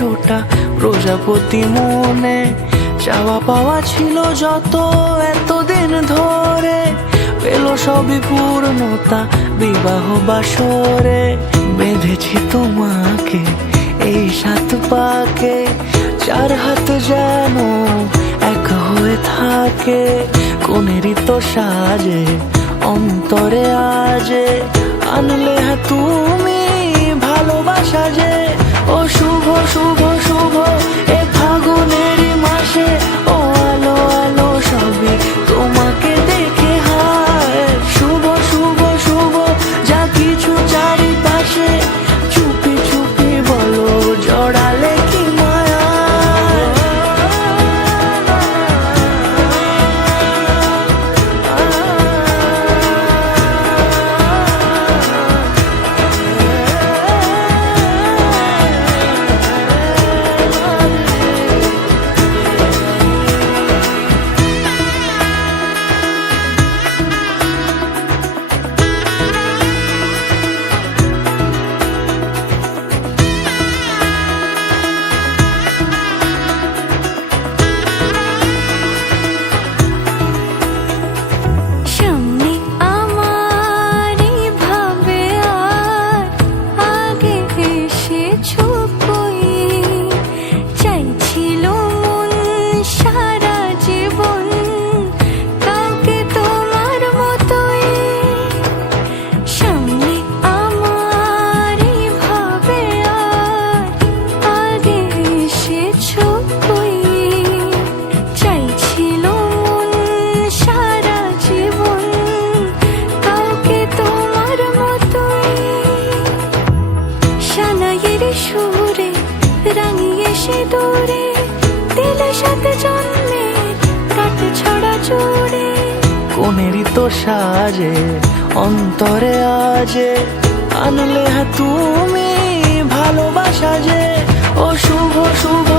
100টা প্রজাপতি মনে, চাওয়া পাওয়া ছিল যত এতদিন ধরে, পেল সবই পূর্ণতা বিবাহ বাসরে। বেঁধেছি তোমাকে এই 7 পাকে, 4 হাত যেন এক হয়ে থাকে। কোনেরই তো সাজে অন্তরে আজে, আনলে তুমি ভালোবাসা যে। ও শুভ শুভ শুভ এ ফাগুনেরই মাসে, ও আলো আলো সবই তোমাকে দেখে হায়। শুভ শুভ শুভ যা কিছু চারিপাশে, চুপি চুপি বলো জড়ালে কি মায়া। সুরে রাঙিয়ে সে দূরে, দিলে 7 জন্মের কাট ছড়া জুড়ে। কোনেরই তো সাজে অন্তরে আজে, আনলে তুমি ভালোবাসা যে। ও শুভ শুভ